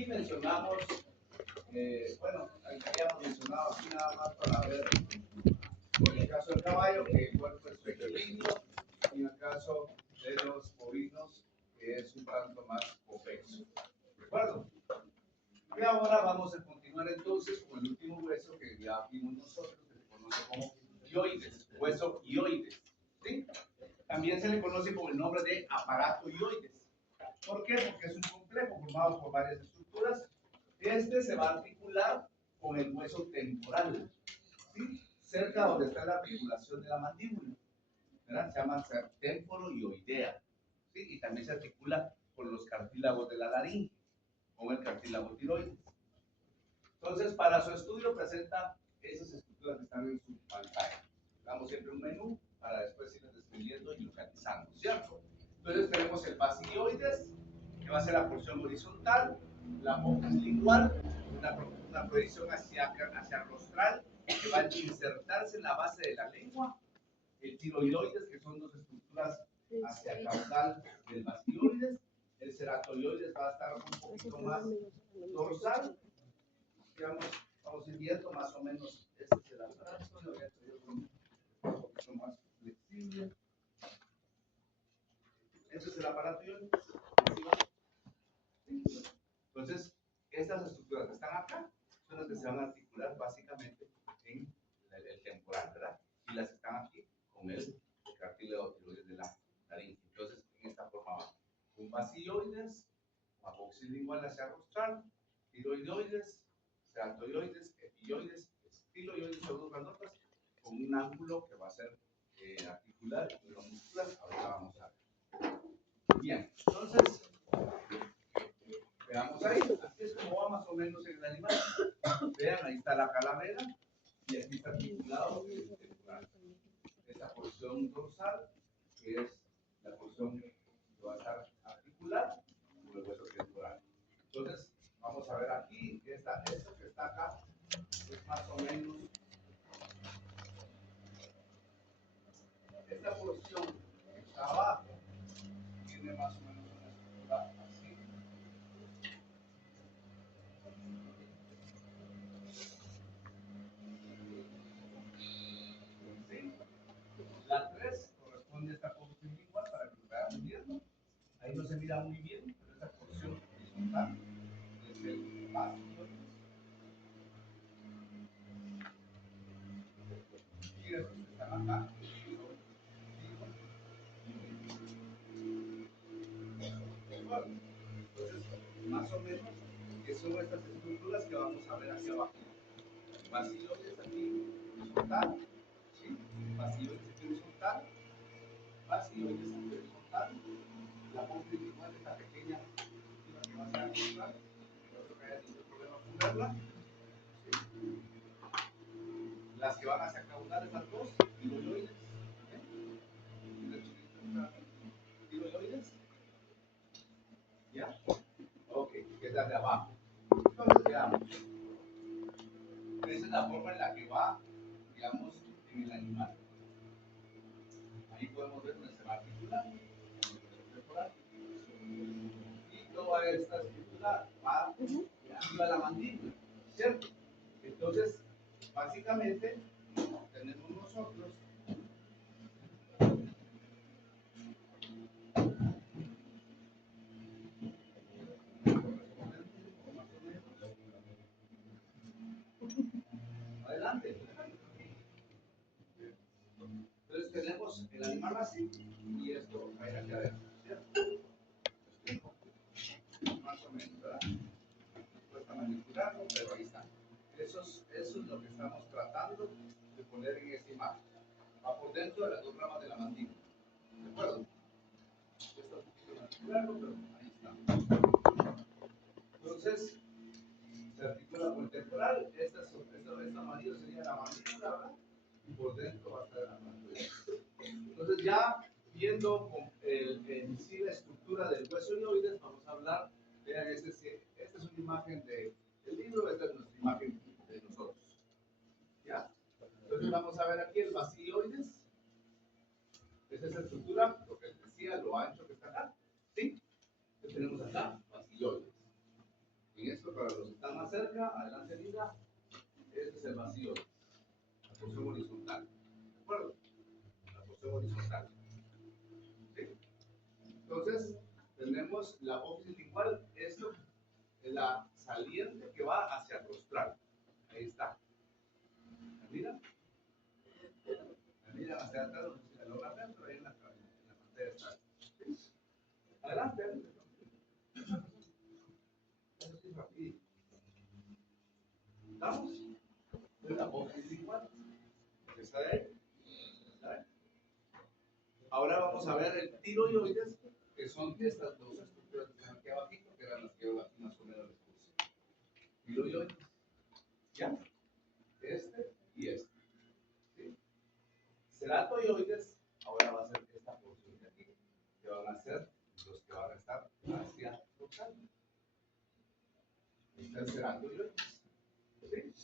Aquí mencionamos, bueno, habíamos mencionado aquí nada más para ver, en el caso del caballo, que el cuerpo es pequeño, y en el caso de los bovinos, que es un tanto más convexo. ¿De acuerdo? Y ahora vamos a continuar entonces con el último hueso que ya vimos nosotros, que se conoce como hioides, hueso hioides. ¿Sí? También se le conoce con el nombre de aparato hioides. ¿Por qué? Porque es un complejo formado por varias estructuras. Este se va a articular con el hueso temporal, ¿sí? Cerca donde está la articulación de la mandíbula, ¿verdad? Se llama temporohioidea, ¿sí? Y también se articula con los cartílagos de la laringe, con el cartílago tiroides. Entonces, para su estudio presenta esas estructuras que están en su pantalla. Damos siempre un menú para después ir describiendo y localizando, ¿cierto? Entonces tenemos el basilioides, que va a ser la porción horizontal, la apófisis lingual, una proyección hacia rostral, que va a insertarse en la base de la lengua, el tiroidoides, que son dos estructuras hacia el caudal del basilioides, el ceratoioides va a estar un poquito más dorsal, digamos, vamos a ir viendo más o menos, este es el aparato, lo voy a traer un poquito más flexible. Este es el aparato hioides. Entonces, estas estructuras que están acá son las que se van a articular básicamente en el temporal, ¿verdad? Y las que están aquí con el cartílago tiroides de la laringe. Entonces, en esta forma va un basilioides, apófisis lingual hacia rostral, tiroidoides, ceratoioides, epioides, estiloioides, son dos grandotas con un ángulo que va a ser articular y neuromuscular. Ahora vamos a ver. Bien, entonces, veamos ahí, así es como va más o menos en el animal. Vean, ahí está la calavera y aquí está articulado el temporal. Esta porción dorsal, que es la porción que va a estar articular con el hueso temporal. Entonces, vamos a ver aquí, esto que está acá es más o menos, esta porción que está abajo tiene más o menos una estructura así. ¿Sí? La 3 corresponde a esta porción igual para que lo veamos bien. Ahí no se mira muy bien, pero esta porción horizontal es el básico. Y estos que están acá entonces, más o menos, que son estas estructuras que vamos a ver hacia abajo. Basilioides aquí, horizontal, ¿sí? Basilioides aquí horizontal, basilioides aquí horizontal, la apófisis lingual, esta pequeña estructura que va a ser horizontal, no creo que haya ningún problema ponerla, ¿sí? Las que van hacia caudales, las dos, tiroides, tiroides, ¿ya? Ok, que es la de abajo. Entonces, veamos. Esa es la forma en la que va, digamos, en el animal. Ahí podemos ver donde se va a articular. Y toda esta estructura va arriba de la mandíbula, ¿cierto? Entonces, básicamente, tenemos nosotros adelante. Entonces tenemos el animal así y esto va a ir hacia adentro, ¿cierto? Más o menos, ¿verdad? Cuesta manipularlo, pero ahí está. Eso es lo que estamos tratando de poner en esta imagen. Va por dentro de las dos ramas de la mandíbula. ¿De acuerdo? Está un poquito manipularlo, pero ahí está. Entonces, se articula con el temporal. Esta amarillo sería la mandíbula, ¿verdad? Y por dentro va a estar la mandíbula. Entonces, ya viendo en sí la estructura del hueso hioides, vamos a hablar. Vean, esta es una imagen del libro, esta es nuestra imagen de nosotros. ¿Ya? Entonces, vamos a ver aquí el basilioides. Es esa estructura, lo que les decía, lo ancho que está acá. ¿Sí? Entonces, tenemos acá basilioides. En más cerca, adelante Lina, este es el vacío, la porción horizontal. ¿De acuerdo? La porción horizontal. ¿Sí? Entonces, tenemos la apófisis lingual, esto es la saliente que va hacia el rostral. Ahí está. ¿Mira? Mira hacia atrás, no sé si la logran ver, pero ahí en la pantalla está. ¿Sí? Adelante. ¿Estamos? Es la apófisis lingual. ¿Está de ahí? Ahora vamos a ver el tiroides, que son estas dos estructuras que están aquí abajito, que eran las que yo aquí más o menos les puse. Tiroides, ¿ya? Este y este. ¿Sí? Ceratoioides, ahora va a ser esta porción de aquí, que van a ser los que van a estar hacia local. Está el ceratoioides. ¿Sí?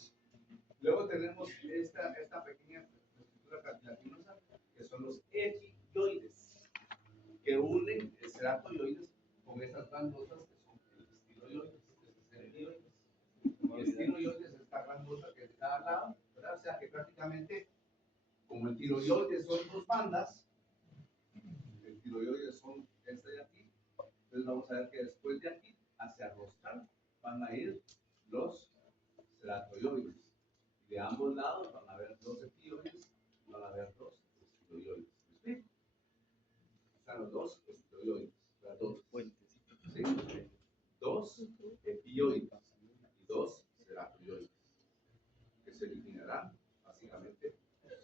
Luego tenemos esta pequeña estructura cartilaginosa, que son los epioides, que unen el ceratoioides con estas grandosas que son el estiloioides, que es el epioides. Y el estiloioides es esta grandota que está al lado, ¿verdad? O sea que prácticamente, como el tiroides son dos bandas, el tiroides son este de aquí, entonces vamos a ver que después de aquí, hacia el rostral, van a ir los ceratoioides. Y de ambos lados van a haber dos epioides, van a haber dos estiloioides. ¿Me explico? Están los dos estiloioides, las dos fuentes. ¿Sí? Dos epioides y dos ceratoioides, que se eliminarán básicamente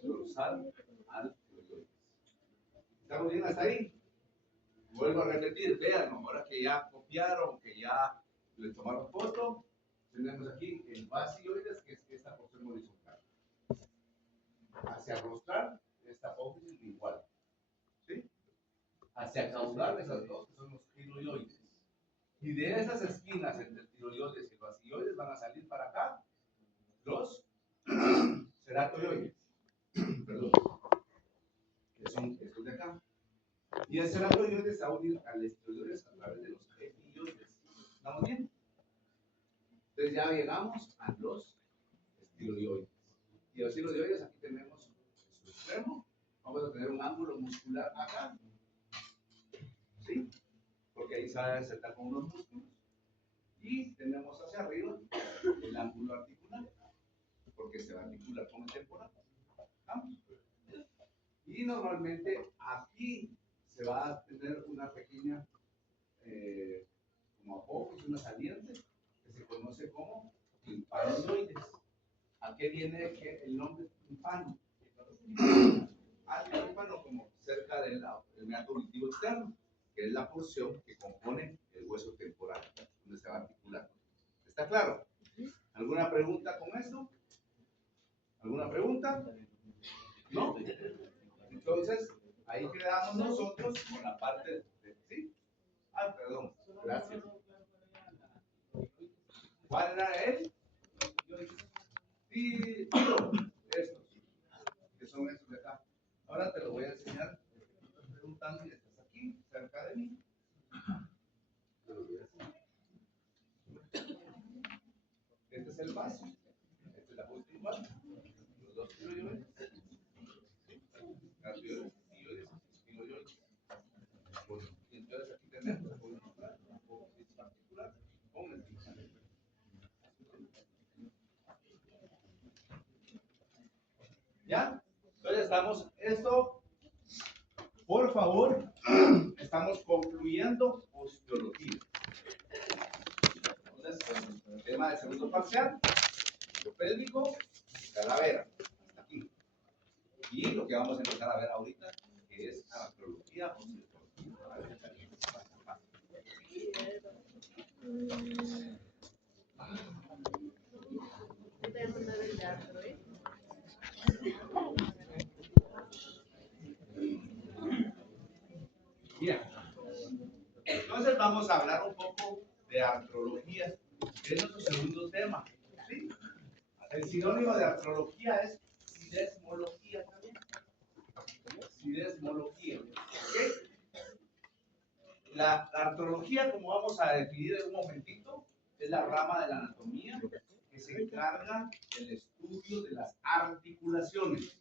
dorsal al tiroides. ¿Estamos bien hasta ahí? Vuelvo a repetir, vean, ahora que ya copiaron, que ya le tomaron foto, tenemos aquí el basioides, que es esta porción horizontal. Hacia rostral, esta apófisis lingual. ¿Sí? Hacia caudal, esas dos, que son los tiroides. Y de esas esquinas entre el tiroides y el basioides van a salir para acá los ceratoioides. Perdón. Que son estos de acá. Y el ceratoioides se va a unir al estiloioides a través de los epioides. ¿Estamos bien? Entonces ya llegamos a los estiloioides. Y los estiloioides aquí tenemos su extremo. Vamos a tener un ángulo muscular acá. ¿Sí? Porque ahí se va a insertar con unos músculos. Y tenemos hacia arriba el ángulo articular, porque se va a articular con el temporal. ¿Estamos? Y normalmente aquí se va a tener una pequeña como apófisis, una saliente, que se conoce como timpanoides. ¿A qué viene el nombre timpano? Al tímpano, como cerca del meato auditivo externo, que es la porción que compone el hueso temporal, donde se va a articular. ¿Está claro? ¿Alguna pregunta con esto? ¿Alguna pregunta? ¿No? Entonces, ahí quedamos nosotros con la parte de... ¿Sí? Ah, perdón. Gracias. ¿Cuál era él? Sí, estos, que son estos de acá. Ahora te lo voy a enseñar. Me estás preguntando y estás aquí, cerca de mí. Te lo voy a enseñar. Este es el vaso. Esta es la punta igual. Los dos tiroides. Tiroides, tiroides. Y entonces aquí tenemos la apófisis particular con el timpano. ¿Ya? Entonces estamos, esto, por favor, estamos concluyendo osteología. Entonces, el tema del segundo parcial, lo pélvico, calavera, hasta aquí. Y lo que vamos a empezar a ver ahorita, que es artrología o Bien. Entonces vamos a hablar un poco de artrología, que es nuestro segundo tema. ¿Sí? El sinónimo de artrología es sidesmología también. Sidesmología. ¿Okay? La artrología, como vamos a definir en un momentito, es la rama de la anatomía se encarga del estudio de las articulaciones.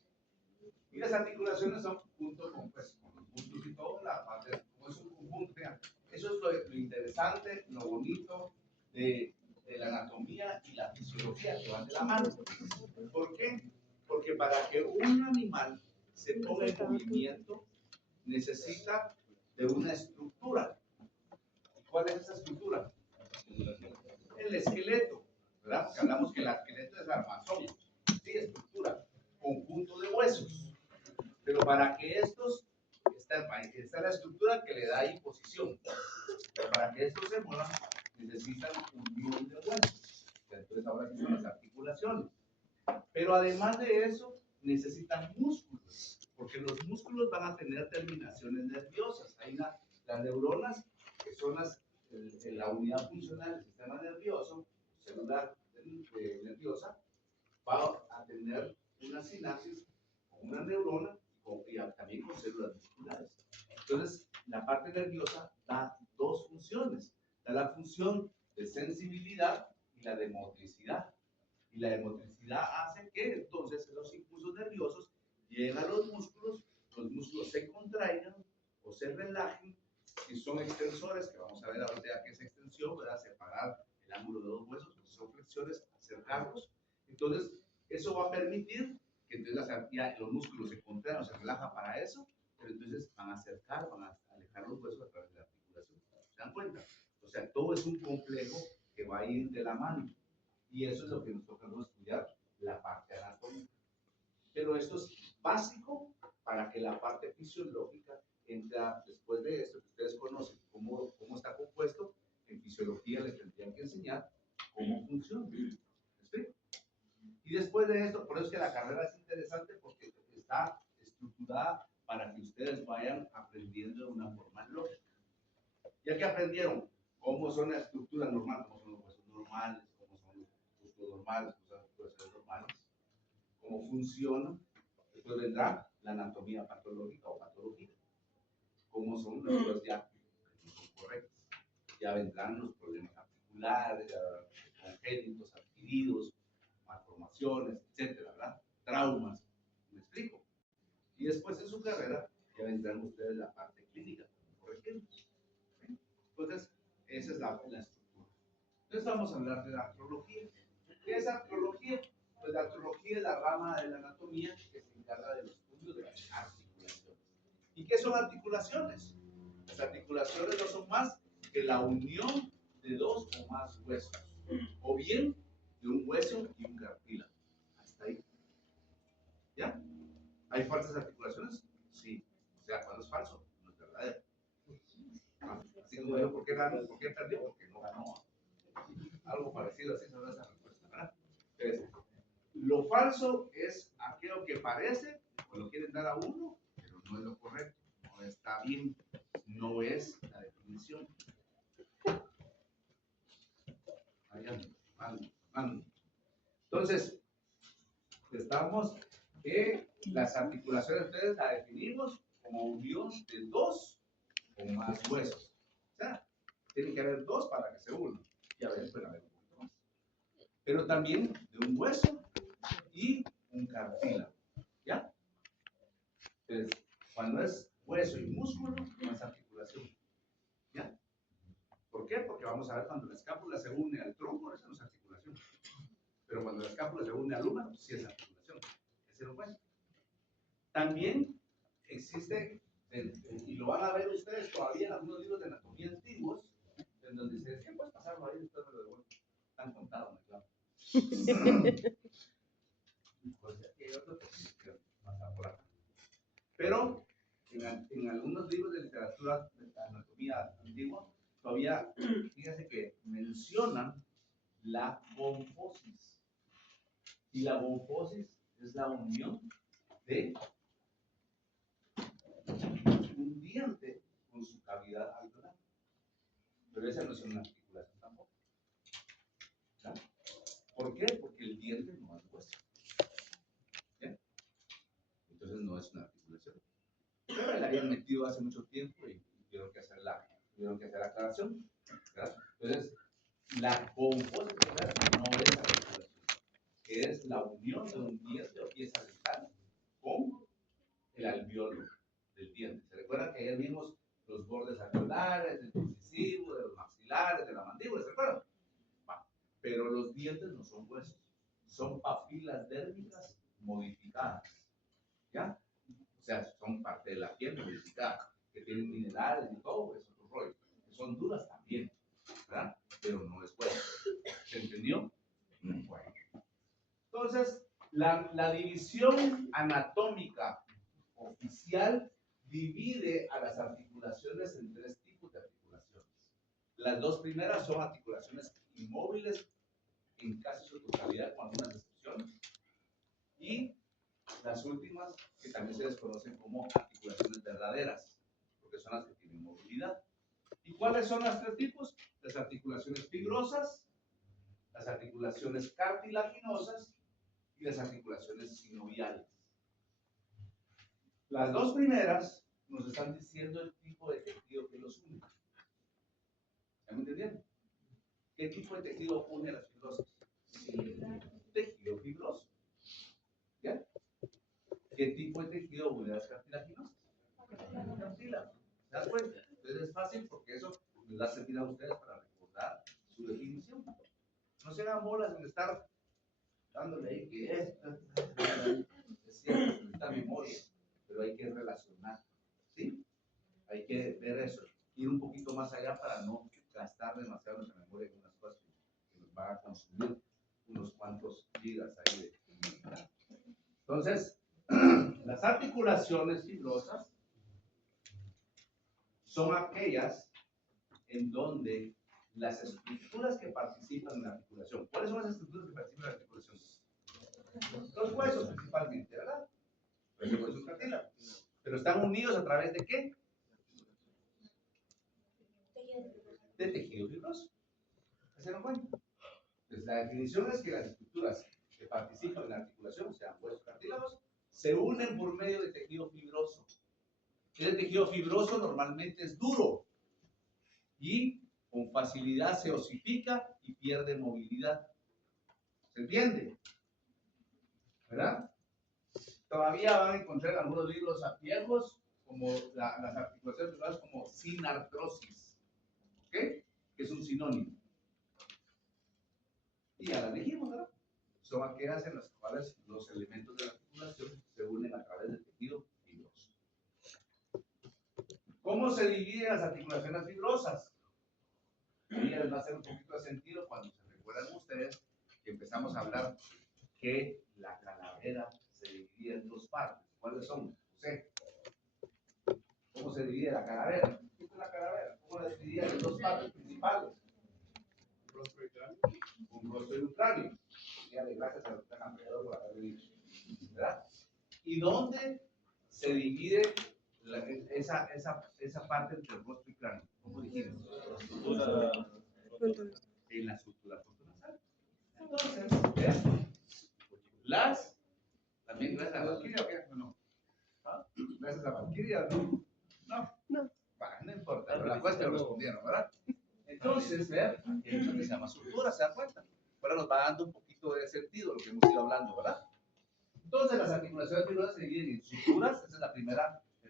Y las articulaciones son junto con, pues, con los músculos y todo, la parte, como es un conjunto. Vean, eso es lo interesante, lo bonito de la anatomía y la fisiología que van de la mano. ¿Por qué? Porque para que un animal se ponga en movimiento, necesita de una estructura. ¿Cuál es esa estructura? El esqueleto, ¿verdad? Porque hablamos que el esqueleto es armazón, sí, estructura, conjunto de huesos. Pero para que estos, está la estructura que le da ahí posición. Pero para que estos se muevan, necesitan unión de huesos. Entonces ahora sí son las articulaciones. Pero además de eso, necesitan músculos, porque los músculos van a tener terminaciones nerviosas. Hay las neuronas, que son la unidad funcional del sistema nervioso, celular nerviosa, va a tener una sinapsis con una neurona y también con células musculares. Entonces, la parte nerviosa da dos funciones. Da la función de sensibilidad y la de motricidad. Y la de motricidad hace que entonces esos impulsos nerviosos lleguen a los músculos se contraigan o se relajen. Si son extensores, que vamos a ver ahorita qué es extensión, ¿verdad? Separar el ángulo de dos huesos, si son flexiones, acercarlos. Entonces, eso va a permitir que entonces los músculos se contraigan o se relajan para eso, pero entonces van a acercar, van a alejar los huesos a través de la articulación. ¿Se dan cuenta? O sea, todo es un complejo que va a ir de la mano. Y eso es lo que nos toca estudiar, la parte anatómica. Pero esto es básico para que la parte fisiológica entre después de esto, que ustedes conocen cómo está compuesto, en fisiología les tendrían que enseñar cómo funciona. ¿Me explico? Y después de esto, por eso es que la carrera es interesante, porque está estructurada para que ustedes vayan aprendiendo de una forma lógica. Ya que aprendieron cómo son las estructuras normales, cómo son los huesos normales, cómo son los músculos normales, cómo son las articulaciones normales, cómo funcionan, después vendrá la anatomía patológica o patología, cómo son las cosas ya que no son correctas. Ya vendrán los problemas articulares, congénitos, adquiridos, malformaciones, etcétera, ¿verdad? Traumas, ¿me explico? Y después en su carrera ya vendrán ustedes la parte clínica, corregirlos. Entonces, esa es la estructura. Entonces vamos a hablar de la artrología. ¿Qué es artrología? Pues la artrología es la rama de la anatomía que se encarga del estudio de las articulaciones. ¿Y qué son articulaciones? Las articulaciones no son más que la unión de dos o más huesos, o bien de un hueso y un cartílago. Hasta ahí. ¿Ya? ¿Hay falsas articulaciones? Sí. O sea, cuando es falso, no es verdadero. Así como yo, ¿por qué ganó? ¿Por qué perdió? Porque no ganó. Algo parecido así será esa respuesta, ¿verdad? Entonces, lo falso es aquello que parece, o lo quieren dar a uno, pero no es lo correcto, no está bien, no es la definición. Entonces, estamos que las articulaciones, ustedes la definimos como unión de dos o más huesos. O sea, tiene que haber dos para que se unan. Y a veces puede haber un poquito más. Pero también de un hueso y un cartílago. ¿Ya? Entonces, cuando es hueso y músculo, no es articulación. ¿Ya? ¿Por qué? Porque vamos a ver cuando la escápula se une al tronco, eso no es articulación. Pero cuando la escápula se une al húmero, sí es articulación. Ese no puede. También existe, y lo van a ver ustedes todavía en algunos libros de anatomía antiguos, en donde se dice, ¿qué puedes pasarlo ahí? Ustedes me lo devuelven. Están contados, ¿no? Claro. Pues aquí hay otro que pasa por acá. Pero en algunos libros de literatura de anatomía antigua, todavía, fíjense que mencionan la gonfosis. Y la gonfosis es la unión de un diente con su cavidad alveolar. Pero esa no es una articulación tampoco. ¿Ya? ¿Por qué? Porque el diente no es hueso. ¿Ya? Entonces no es una articulación. Pero la habían metido hace mucho tiempo y tuvieron que hacer la aclaración. ¿Verdad? Entonces, la gonfosis no es articulación. que es la unión de un diente o pieza dental con el alveolo del diente. ¿Se recuerda que ayer vimos los bordes alveolares, del incisivo, de los maxilares, de la mandíbula? ¿Se recuerdan? Bueno, pero los dientes no son huesos, son papilas dérmicas modificadas. ¿Ya? O sea, son parte de la piel modificada, que tienen minerales y todo, es otro rollo. Que son duras también, ¿verdad? Pero no es hueso. ¿Se entendió? Bueno. Entonces, la división anatómica oficial divide a las articulaciones en tres tipos de articulaciones. Las dos primeras son articulaciones inmóviles, en casi su totalidad, con algunas excepciones. Y las últimas, que también se les conocen como articulaciones verdaderas, porque son las que tienen movilidad. ¿Y cuáles son los tres tipos? Las articulaciones fibrosas, las articulaciones cartilaginosas y las articulaciones sinoviales. Las dos primeras nos están diciendo el tipo de tejido que los une. ¿Ya me entendieron? ¿Qué tipo de tejido une a las fibrosas? Tejido fibroso. ¿Ya? ¿Qué tipo de tejido une a las cartilaginosas? Cartílago. ¿Se dan cuenta? Entonces es fácil porque eso les va a servir a ustedes para recordar su definición. No se hagan bolas en estar dándole ahí que es cierto, necesita memoria, pero hay que relacionar, ¿sí? Hay que ver eso, ir un poquito más allá para no gastar demasiado nuestra memoria en unas cosas que nos va a consumir unos cuantos gigas ahí de memoria. Entonces, las articulaciones fibrosas son aquellas en donde las estructuras que participan en la articulación. ¿Cuáles son las estructuras que participan en la articulación? Los huesos principalmente, ¿verdad? Los huesos cartílagos. Pero están unidos a través de qué? De tejido fibroso. ¿Se dan cuenta? Entonces, la definición es que las estructuras que participan en la articulación, o sea, huesos cartílagos, se unen por medio de tejido fibroso. Ese tejido fibroso normalmente es duro y con facilidad se osifica y pierde movilidad. ¿Se entiende? ¿Verdad? Todavía van a encontrar algunos libros viejos, como las articulaciones fibrosas, como sinartrosis, ¿ok? Que es un sinónimo. Y ya las dijimos, ¿verdad? Son aquellas en las cuales los elementos de la articulación se unen a través del tejido fibroso. ¿Cómo se dividen las articulaciones fibrosas? Y les va a hacer un poquito de sentido cuando se recuerdan ustedes que empezamos a hablar que la calavera se dividía en dos partes. ¿Cuáles son? José. ¿Cómo se divide la calavera? ¿Qué es la calavera? ¿Cómo la dividía en dos partes principales? Un rostro y cráneo. Un rostro y un cráneo. Dígale gracias a los que están alrededor por haberle dicho. ¿Verdad? ¿Y dónde se divide esa parte entre el rostro y cráneo? ¿Cómo dijimos? En la estructura frontonasal. Entonces, vean, también gracias a Valkyria, ¿o qué? No. ¿Ah? Gracias a Valkyria, ¿no? No. Bueno, no importa, pero la cosa que lo respondieron, ¿verdad? Entonces, vean, aquí hay una que se llama sutura, ¿se dan cuenta? Ahora nos va dando un poquito de sentido lo que hemos ido hablando, ¿verdad? Entonces, las articulaciones fibrosas se dividen en suturas, esa es el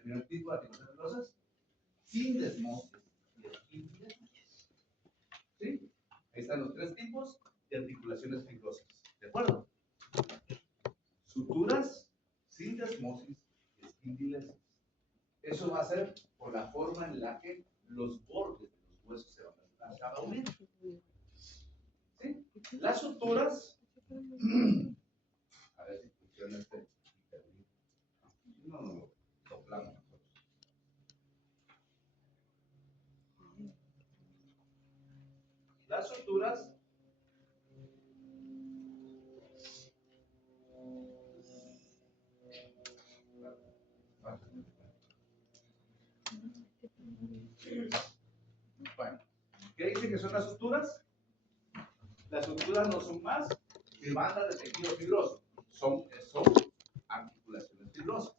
primer tipo de articulaciones fibrosas, sin desmosis y esquinces. ¿Sí? Ahí están los tres tipos de articulaciones fibrosas. ¿De acuerdo? Suturas, sin desmosis y esquindilesis. Eso va a ser por la forma en la que los bordes de los huesos se van a unir. ¿Sí? Las suturas, a ver si funciona este. No, soplamos. Las suturas bueno, ¿qué dice que son las suturas? Las suturas no son más que bandas de tejido fibroso, son articulaciones fibrosas.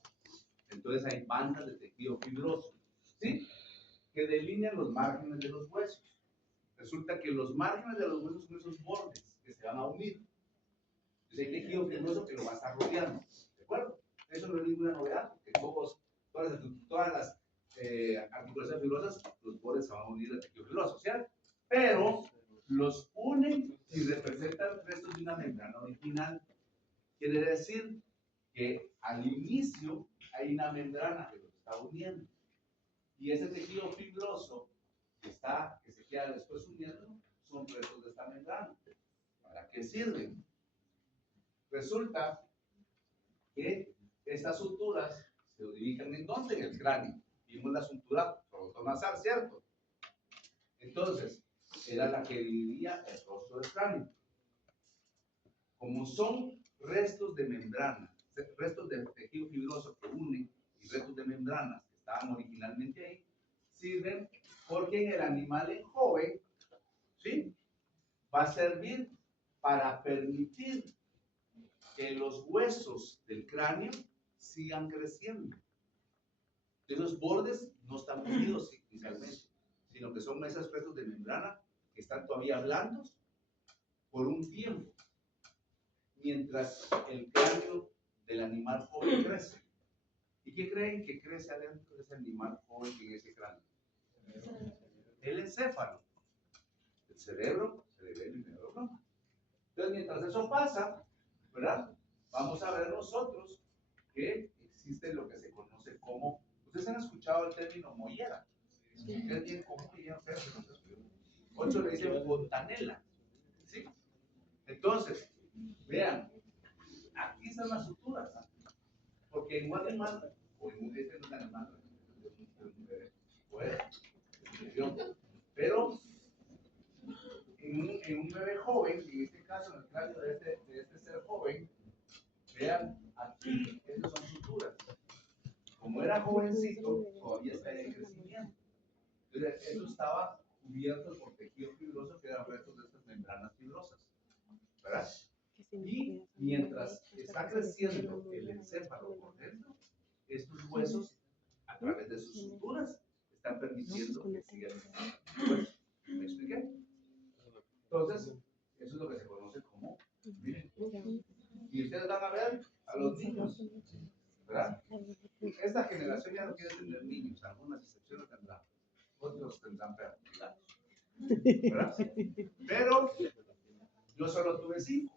Entonces hay bandas de tejido fibroso, ¿sí? Que delinean los márgenes de los huesos. Resulta que los márgenes de los huesos son esos bordes que se van a unir. Entonces hay tejido fibroso que lo va a estar rodeando, ¿de acuerdo? Eso no es ninguna novedad, porque todas las articulaciones fibrosas, los bordes se van a unir al tejido fibroso, ¿cierto? Pero los unen y representan restos de una membrana original. Quiere decir que al inicio hay una membrana que los está uniendo. Y ese tejido fibroso que se queda después uniendo son restos de esta membrana. ¿Para qué sirven? Resulta que estas suturas se ubican en ¿dónde? En el cráneo. Vimos la sutura frontonasal, ¿cierto? Entonces, era la que dividía el rostro del cráneo. Como son restos de membrana, restos de tejido fibroso que unen y restos de membranas que estaban originalmente ahí, sirven porque en el animal en joven, ¿sí? Va a servir para permitir que los huesos del cráneo sigan creciendo. De los bordes no están unidos inicialmente, sino que son esos restos de membrana que están todavía blandos por un tiempo, mientras el cráneo del animal joven crece. ¿Y qué creen que crece adentro de ese animal joven en ese cráneo? El encéfalo, el cerebro cerebelo y neuronoma. Entonces, mientras eso pasa, ¿verdad? Vamos a ver nosotros que existe lo que se conoce como, ustedes han escuchado el término mollera, que es bien común y ya no sé, otros le dicen fontanela, ¿sí? Entonces, vean, aquí están las suturas, ¿no? Porque en un animal, o en un, este no es un animal, pero en un bebé joven, en este caso, en el cráneo de este ser joven, vean, aquí, estas son suturas. Como era jovencito, todavía está en crecimiento. Entonces, eso estaba cubierto por tejido fibroso, que eran restos de estas membranas fibrosas, ¿verdad? Y mientras está creciendo el encéfalo por dentro, estos huesos, a través de sus suturas, están permitiendo que sigan creciendo. ¿Me expliqué? Entonces, eso es lo que se conoce como miren. Y ustedes van a ver a los niños, ¿verdad? Esta generación ya no quiere tener niños, algunas excepciones tendrán, otros tendrán perros, ¿verdad? Pero yo solo tuve 5.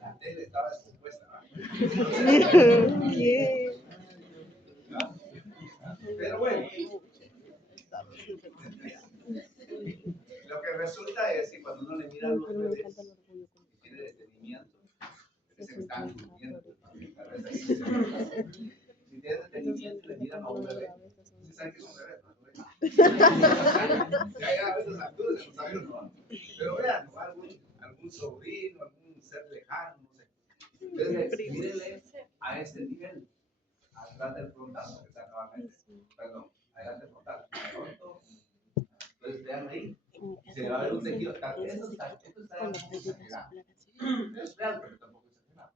La tele estaba descompuesta, ¿verdad? Pero bueno, lo que resulta es que cuando uno le mira a los bebés y tiene detenimiento, se están durmiendo. Si tiene detenimiento, le miran a un bebé. ¿Ustedes saben que es un bebé? Ya a veces alturas se lo saben, ¿no? Pero vean, algún sobrino, algún ser lejano, no sé. Entonces, mírenle a este nivel, atrás del frontal, que está acá, perdón, adelante del frontal. Entonces, vean ahí, se va a ver un tejido. Esto está exagerado. Es real, pero tampoco es exagerado.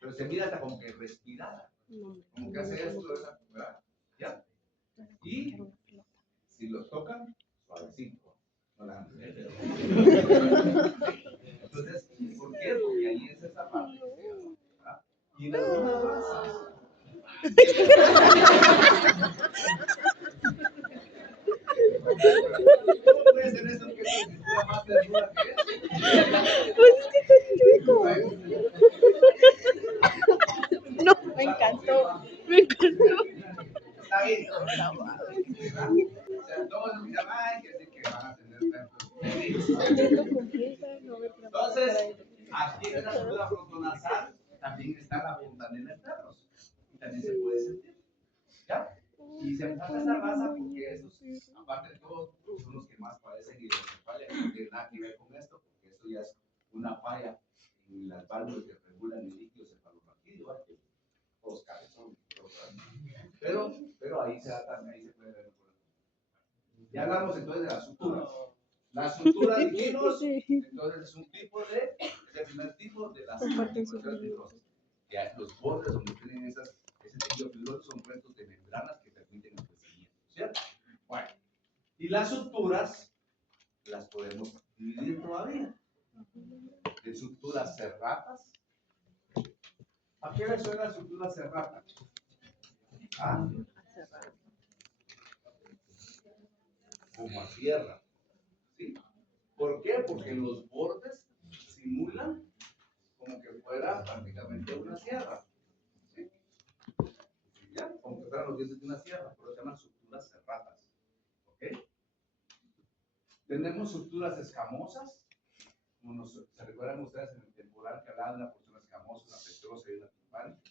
Pero se mira hasta como que respirada, como que hace esto, ¿verdad? ¿Ya? Y si los tocan, suavecito. No la entonces, ¿por qué? Porque ahí es esa parte. ¿Verdad? Y en algunas razas. ¿Cómo puede ser eso que es la más ternura que es? Pues es que está chueco. No, me encantó. Me encantó. Está bien. O sea, todos los que llaman, ay, que sí que van a tener perros. Entonces, aquí en la sutura frontonasal también está la fontanela de perros. Y también se puede sentir. ¿Ya? Y se llama esta raza porque estos, aparte de todo, son los que más padecen hidrocefalia. No tiene nada que ver con esto, porque esto ya es una falla en las válvulas que regulan el líquido cefalorraquídeo, que todos cabezón. Pero ahí se da también, ahí se puede ver el problema. Ya hablamos entonces de la sutura. La sutura, dijimos, entonces es un tipo de, es el primer tipo de las articulaciones fibrosas. Ya los bordes donde tienen ese tejido fibroso son restos de membranas que permiten el crecimiento, ¿cierto? Bueno, y las suturas las podemos dividir todavía. de estructuras serratas. ¿A qué le suena estructura serrata? Ah, como a tierra. ¿Sí? ¿Por qué? Porque los bordes simulan como que fuera prácticamente una sierra. ¿Sí? ¿Ya? Como que fueran los dientes de una sierra, pero se llaman estructuras serratas. ¿Ok? Tenemos estructuras escamosas, como se recuerdan ustedes en el temporal que hablaban de una porción escamosa, una petrosa y una timpánica,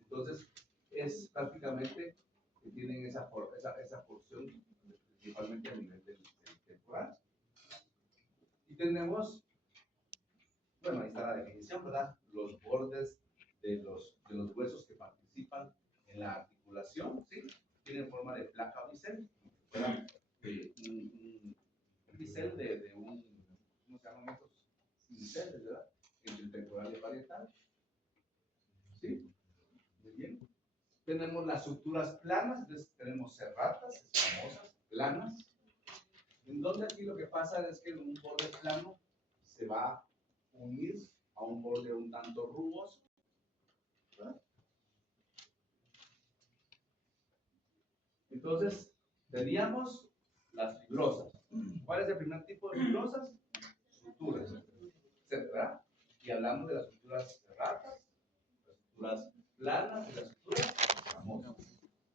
entonces es prácticamente que tienen esa porción principalmente a nivel del temporal. Y tenemos, bueno, ahí está la definición, ¿verdad? Los bordes de los huesos que participan en la articulación, ¿sí? Tienen forma de placa o bisel, un bisel de un, ¿cómo se llaman estos? Biseles, ¿verdad? Entre el temporal y el parietal. ¿Sí? Muy bien. Tenemos las estructuras planas, entonces tenemos serratas, escamosas, planas. En donde aquí lo que pasa es que un borde plano se va a unir a un borde un tanto rugoso, ¿verdad? Entonces, teníamos las fibrosas. ¿Cuál es el primer tipo de fibrosas? Estructuras, ¿verdad? Y hablamos de las estructuras serratas, las estructuras planas y las estructuras escamosas.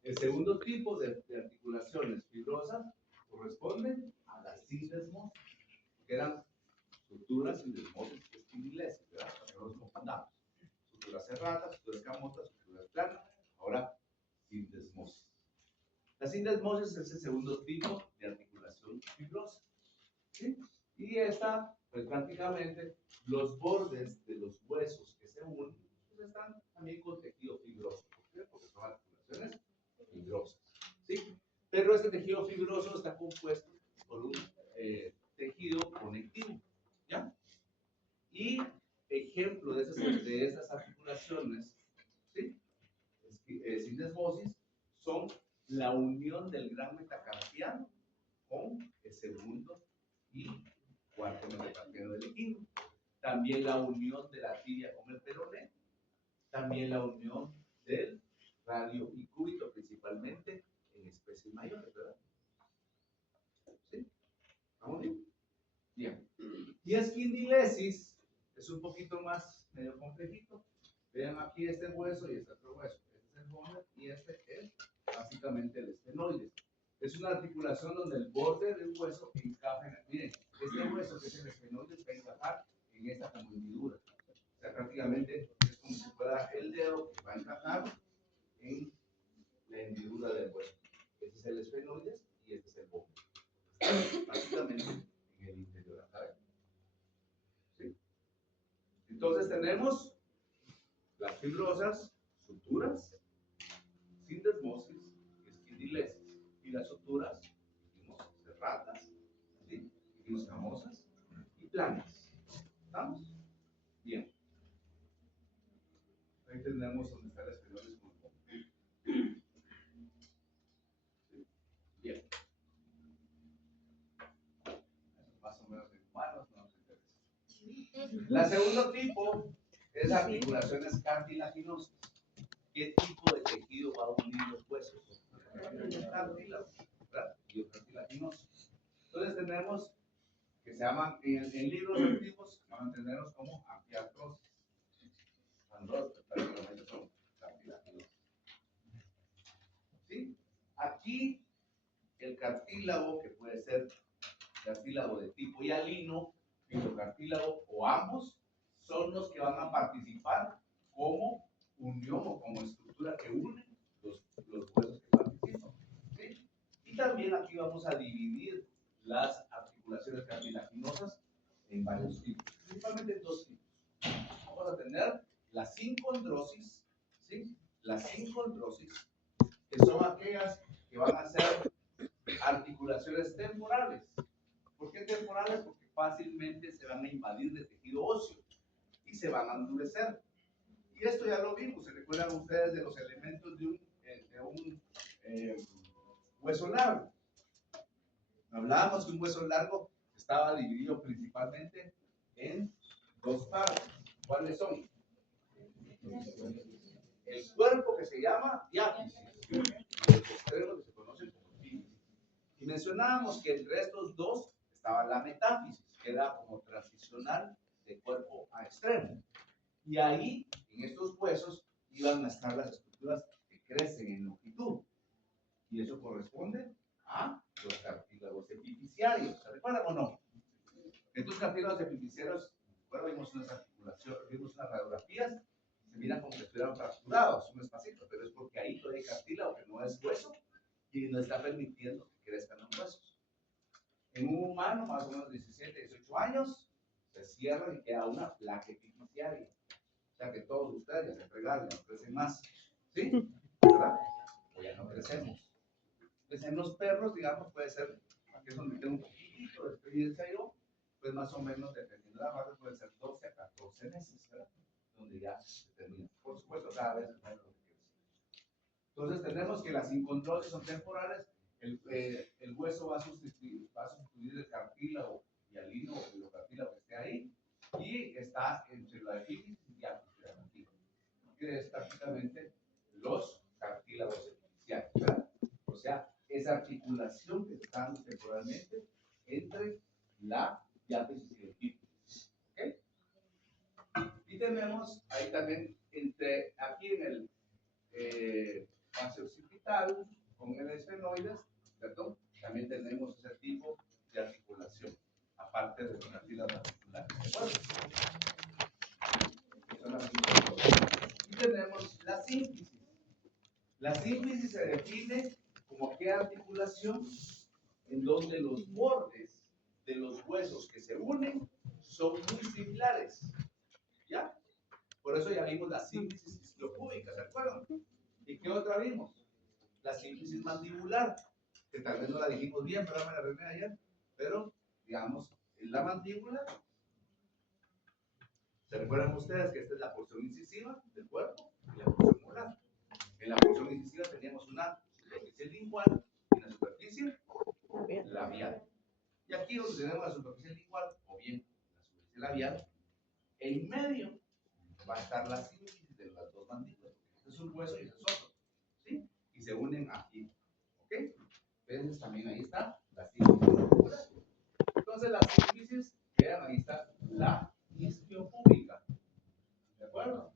El segundo tipo de articulaciones fibrosas corresponden a las sindesmosas, que eran estructuras sindesmosas espindileses, ¿verdad? Para que no nos confundamos. Estructuras serratas, estructuras escamosas, estructuras planas, ahora sindesmosis. La sindesmosis es el segundo tipo de articulación fibrosa, ¿sí? Y esta, pues prácticamente, los bordes de los huesos que se unen, pues están también con tejido fibroso. ¿Por qué? Porque son articulaciones fibrosas, ¿sí? Pero este tejido fibroso está compuesto por un tejido conectivo, ¿ya? Y ejemplo de esas articulaciones, ¿sí? Sindesmosis, son la unión del gran metacarpiano con el segundo y cuarto metacarpiano del equino. También la unión de la tibia con el peroné. También la unión del radio y cúbito, principalmente en especies mayores, ¿verdad? ¿Sí? ¿Estamos bien? Bien. Y esquindilesis es un poquito más medio complejito. Vean aquí este hueso y este otro hueso. Este es el bónus y este es básicamente el esfenoides. Es una articulación donde el borde del hueso encaja en el. Miren, este hueso que es el esfenoides va a encajar en esta como hendidura. O sea, prácticamente es como si fuera el dedo que va a encajar en la hendidura del hueso. Este es el esfenoides y este es el bónus. Básicamente en el interior de la cabeza. ¿Sí? Entonces tenemos las fibrosas, suturas, sindesmosis, esquindilesis, y las suturas, dijimos, serratas, ¿sí? Dijimos escamosas y planas. ¿Estamos? Bien. Ahí tenemos donde está el esfenoides con el bónus. ¿Sí? Bien. Más o menos en humanos no nos interesa. La segundo tipo es articulaciones cartilaginosas. ¿Qué tipo de tejido va a unir los huesos? Cartílago, ¿verdad? Y cartilaginoso. Entonces tenemos que se llaman, en libros antiguos, van a entenderlos como anfiartrosis. Prácticamente son cartilaginosos. ¿Sí? Aquí el cartílago, que puede ser cartílago de tipo hialino, fibrocartílago o ambos, son los que van a participar como unión o como estructura que une los huesos que participan. ¿Sí? Y también aquí vamos a dividir las articulaciones cartilaginosas en varios tipos, principalmente en dos tipos. Vamos a tener la sincondrosis, ¿sí? La sincondrosis, que son aquellas que van a ser articulaciones temporales. ¿Por qué temporales? Porque fácilmente se van a invadir de tejido óseo y se van a endurecer. Y esto ya lo vimos, ¿se recuerdan ustedes de los elementos de un hueso largo? Hablábamos que un hueso largo estaba dividido principalmente en dos partes. ¿Cuáles son? El cuerpo que se llama diáfisis y el extremo que se conoce como epífisis. Y mencionábamos que entre estos dos estaba la metáfisis, que era como transicional de cuerpo a extremo. Y ahí, en estos huesos, iban a estar las estructuras que crecen en longitud. Y eso corresponde a los cartílagos epifisiarios. ¿Se recuerdan o no? Estos cartílagos epifisiarios, bueno, vimos unas articulaciones, vimos unas radiografías, se miran como que estuvieran fracturados, un espacito, pero es porque ahí todavía hay cartílago que no es hueso y no está permitiendo que crezcan los huesos. En un humano, más o menos 17, 18 años, se cierra y queda una placa epifisiaria. O sea que todos ustedes ya se fregaron, ya no crecen más. ¿Sí? ¿Verdad? O ya no crecemos. Pues en los perros, digamos, puede ser, aquí es donde tengo un poquito de experiencia yo, pues más o menos, dependiendo de la raza, puede ser 12 a 14 meses, ¿verdad? Donde ya se termina. Por supuesto, cada vez es menos lo que crece. Entonces, tenemos que las sincondrosis son temporales, el hueso va a sustituir el cartílago y al hilo o el cartílago que esté ahí, y está entre la epífisis y la cartílago, que es prácticamente los cartílagos epifisiarios, ¿verdad? O sea, esa articulación que está dando temporalmente entre la diáfisis y el epífisis. ¿Ok? Y tenemos ahí también, aquí en el fascio occipital, con el esfenoides, perdón, también tenemos ese tipo de articulación, aparte de los cartílagos articulares. ¿De acuerdo? Son las y tenemos la sínfisis. La sínfisis se define como aquella articulación en donde los bordes de los huesos que se unen son muy similares. ¿Ya? Por eso ya vimos la sínfisis isquiopúbica, ¿se acuerdan? ¿Y qué otra vimos? La sínfisis mandibular, que tal vez no la dijimos bien, pero me la arreglé ayer, pero digamos, en la mandíbula, ¿se recuerdan ustedes que esta es la porción incisiva del cuerpo y la porción molar? En la porción incisiva teníamos una superficie lingual y una superficie labial. Y aquí donde tenemos la superficie lingual, o bien la superficie labial, en medio va a estar la sínfisis de las dos mandíbulas. Este es un hueso y este es otro, ¿sí? Y se unen aquí, ¿ok? Entonces también ahí está la sínfisis mandibular. Entonces las sínfisis quedan, ahí está la isquiopúbica, ¿de acuerdo?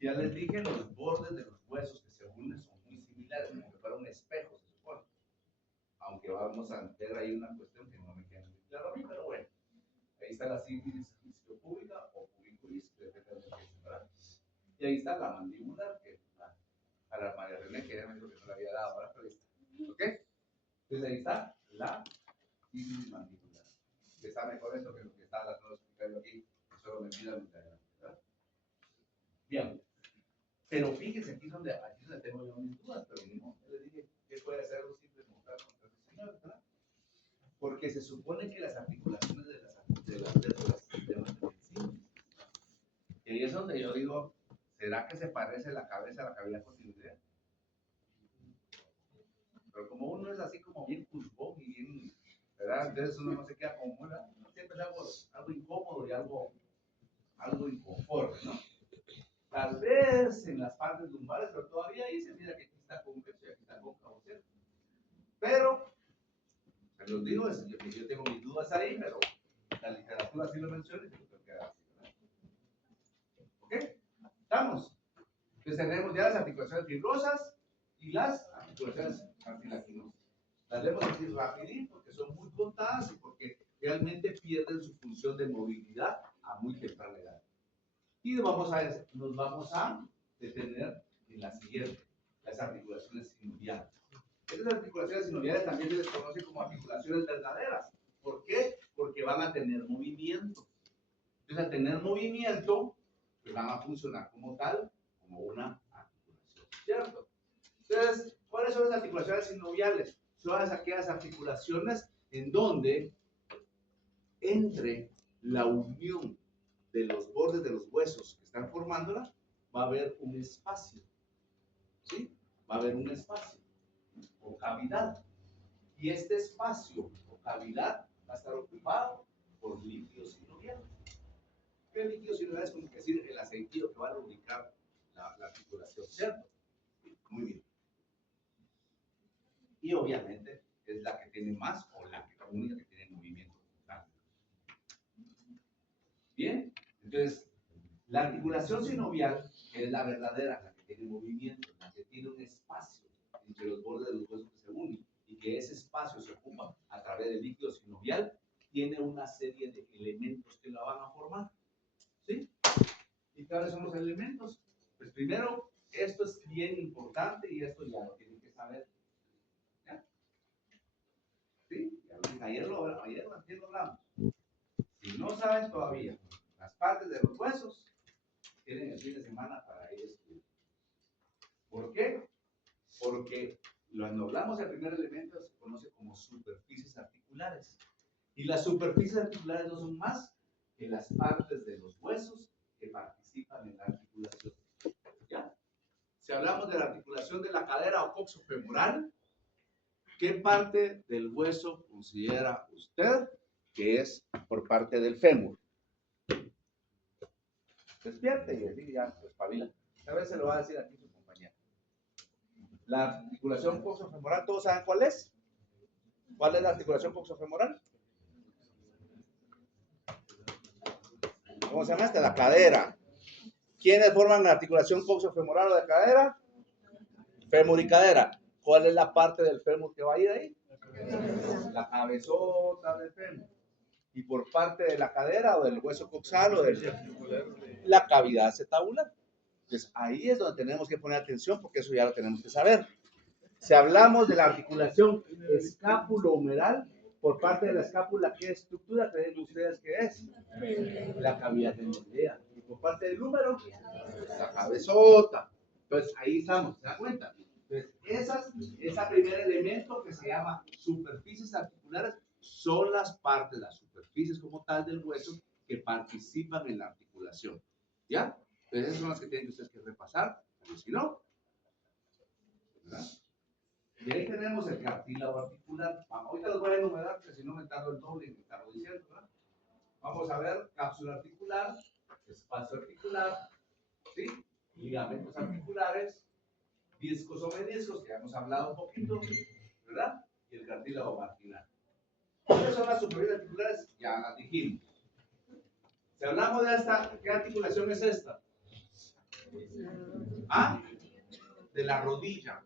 Ya les dije, los bordes de los huesos que se unen son muy similares, como que fuera un espejo, se supone. Aunque vamos a ver ahí una cuestión que no me queda muy claro a mí, pero bueno. Ahí está la sínfisis isquiopúbica o pubiculis, depende de lo que se, ¿verdad? Y ahí está la mandibular, que a la María René, que ya me dijo que no le había dado, ahora, pero ahí está. ¿Ok? Entonces ahí está la sínfisis mandibular. Que está mejor esto que lo que está tratando de explicar aquí, que solo me pida mi tarea, ¿verdad? Bien. Pero fíjense, aquí es donde tengo yo mis dudas, pero mismo les dije, ¿qué puede hacer un simple mortal contra el Señor, verdad? Porque se supone que las articulaciones de las vértebras se llaman sínfisis. Y ahí es donde yo digo, ¿será que se parece la cabeza a la cavidad continuidad? Pero como uno es así como bien pulpón y bien, ¿verdad? Entonces uno no se queda como una, siempre es algo incómodo y algo inconforme, ¿no? Tal vez en las partes lumbares, pero todavía ahí se mira que aquí está convexo y aquí está cóncavo, ¿cierto? Pero, se los digo, yo tengo mis dudas ahí, pero la literatura sí lo menciona y creo que así, ¿verdad? ¿Ok? ¿Estamos? Entonces tenemos ya las articulaciones fibrosas y las articulaciones cartilaginosas. Las vemos así rapidito porque son muy contadas y porque realmente pierden su función de movilidad a muy temprana edad. Y nos vamos a detener en la siguiente, las articulaciones sinoviales. Estas articulaciones sinoviales también se les conoce como articulaciones verdaderas. ¿Por qué? Porque van a tener movimiento. Entonces, al tener movimiento, pues van a funcionar como tal, como una articulación, ¿cierto? Entonces, ¿cuáles son las articulaciones sinoviales? Son aquellas articulaciones en donde entre la unión de los bordes de los huesos que están formándola, va a haber un espacio, ¿sí? Va a haber un espacio o cavidad. Y este espacio o cavidad articular va a estar ocupado por líquido sinovial. ¿Qué líquido sinovial es? Como decir el aceitillo que va a lubricar la articulación, ¿cierto? Muy bien. Y obviamente es la que tiene más o la única que tiene movimiento. Bien, entonces la articulación sinovial es la verdadera, la que tiene movimiento, la que tiene un espacio entre los bordes de los huesos que se unen y que ese espacio se ocupa a través del líquido sinovial, tiene una serie de elementos que la van a formar. ¿Sí? ¿Y cuáles son los elementos? Pues primero, esto es bien importante y esto ya lo tienen que saber. ¿Ya? ¿Sí? Ayer lo hablamos. Si no sabes todavía las partes de los huesos, tienen el fin de semana para ir a estudiar. ¿Por qué? Porque cuando hablamos del primer elemento se conoce como superficies articulares. Y las superficies articulares no son más que las partes de los huesos que participan en la articulación. ¿Ya? Si hablamos de la articulación de la cadera o coxofemoral, ¿qué parte del hueso considera usted que es por parte del fémur? Despierte y así ya espabila. A veces se lo va a decir aquí su compañero. La articulación coxofemoral, ¿todos saben cuál es? ¿Cuál es la articulación coxofemoral? ¿Cómo se llama esta? La cadera. ¿Quiénes forman la articulación coxofemoral o de cadera? Fémur y cadera. ¿Cuál es la parte del fémur que va a ir ahí? La cabezota del fémur. Y por parte de la cadera o del hueso coxal o del la cavidad acetabular. Entonces ahí es donde tenemos que poner atención porque eso ya lo tenemos que saber. Si hablamos de la articulación escápulo-humeral, por parte de la escápula, ¿qué estructura creen ustedes que es? La cavidad endotelial. Y por parte del húmero, la cabezota. Entonces ahí estamos, ¿se da cuenta? Entonces, ese primer elemento que se llama superficies articulares son las partes, las superficies como tal del hueso que participan en la articulación. ¿Ya? Entonces esas son las que tienen ustedes que repasar, porque si no, ¿verdad? Y ahí tenemos el cartílago articular. Ahorita los voy a enumerar, porque si no me tardo el doble y me tardo diciendo, ¿verdad? Vamos a ver cápsula articular, espacio articular, ¿sí? Ligamentos articulares, discos o meniscos, que ya hemos hablado un poquito, ¿verdad? Y el cartílago marginal. ¿Cuáles son las superficies articulares? Ya las dijimos. Si hablamos de esta, ¿qué articulación es esta? ¿Ah? De la rodilla.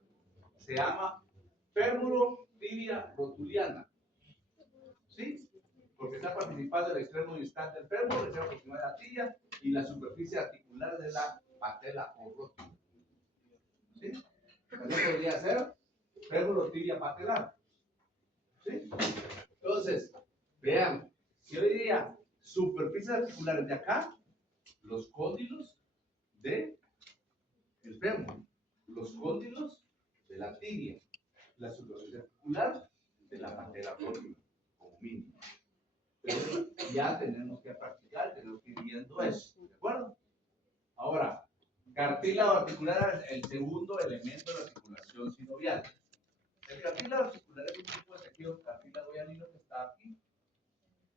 Se llama fémuro-tibia rotuliana. ¿Sí? Porque está participando el extremo distal del fémur, el extremo proximal de la tibia y la superficie articular de la patela o rótula. ¿Sí? También podría ser fémuro-tibia patelar. ¿Sí? Entonces, vean, si hoy día superficies articulares de acá, los cóndilos de el fémur, los cóndilos de la tibia, la superficie articular de la patela rótula, como mínimo. Pero ya tenemos que practicar, tenemos que ir viendo eso, ¿de acuerdo? Ahora, cartílago articular es el segundo elemento de la articulación sinovial. El cartílago articular es un tipo de tejido cartílago hialino que está aquí.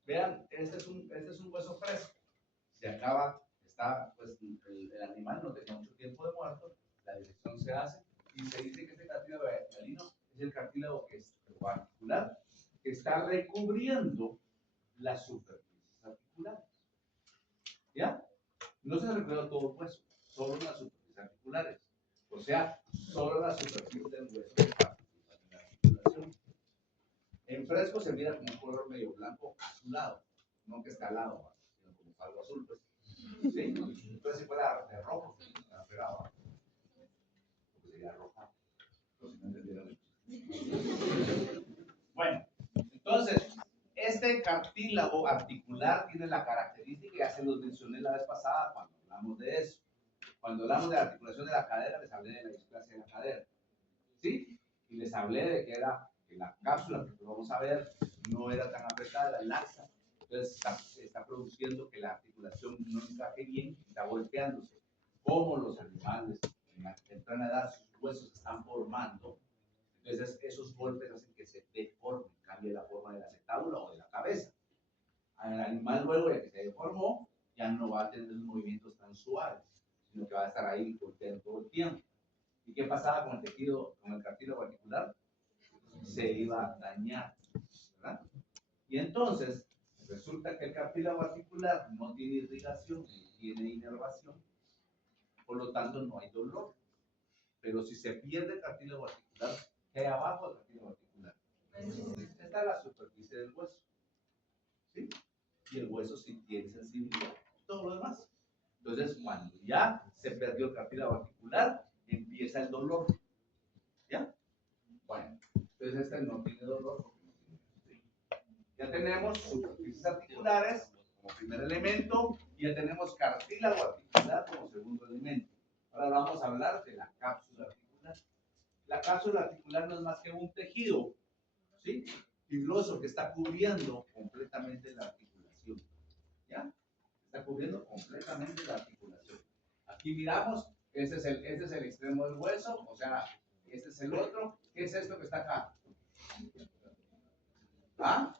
Vean, este es un hueso fresco. Se acaba, pues el animal no tenía mucho tiempo de muerto, la disección se hace y se dice que este cartílago hialino es el cartílago que es articular que está recubriendo las superficies articulares. ¿Ya? No se recupera todo el hueso, solo las superficies articulares. O sea, solo la superficie del hueso que participa en la articulación. En fresco se mira como un color medio blanco azulado, no que está al lado, sino como algo azul, pues. ¿Sí? Entonces si fuera de rojo, está pegado, porque sería roja. No sé si me entendieron. Bueno, entonces, este cartílago articular tiene la característica, ya se los mencioné la vez pasada cuando hablamos de eso. Cuando hablamos de la articulación de la cadera, les hablé de la displasia de la cadera. ¿Sí? Y les hablé de que la cápsula que vamos a ver no era tan apretada, era laxa. Entonces está produciendo que la articulación no encaje bien, está golpeándose. Como los animales en la temprana edad sus huesos se están formando, Entonces, esos golpes hacen que se deforme, cambie la forma de la acetábula o de la cabeza. El animal luego de que se deformó, ya no va a tener movimientos tan suaves, sino que va a estar ahí golpeando todo el tiempo. ¿Y qué pasaba con el tejido, con el cartílago articular? Se iba a dañar, ¿verdad? Y entonces, resulta que el cartílago articular no tiene irrigación, tiene inervación, por lo tanto no hay dolor. Pero si se pierde el cartílago articular, ¿qué hay abajo del cartílago articular? Está la superficie del hueso, ¿sí? Y el hueso sí tiene sensibilidad, todo lo demás. Entonces, cuando ya se perdió el cartílago articular, empieza el dolor, ¿ya? Bueno, entonces este no tiene dolor porque no tiene sensibilidad. Ya tenemos superficies articulares como primer elemento y ya tenemos cartílago articular como segundo elemento. Ahora vamos a hablar de la cápsula articular. La cápsula articular no es más que un tejido, ¿sí?, fibroso que está cubriendo completamente la articulación, ¿ya? Está cubriendo completamente la articulación. Aquí miramos, este es el extremo del hueso, o sea, este es el otro. ¿Qué es esto que está acá? ¿Ah?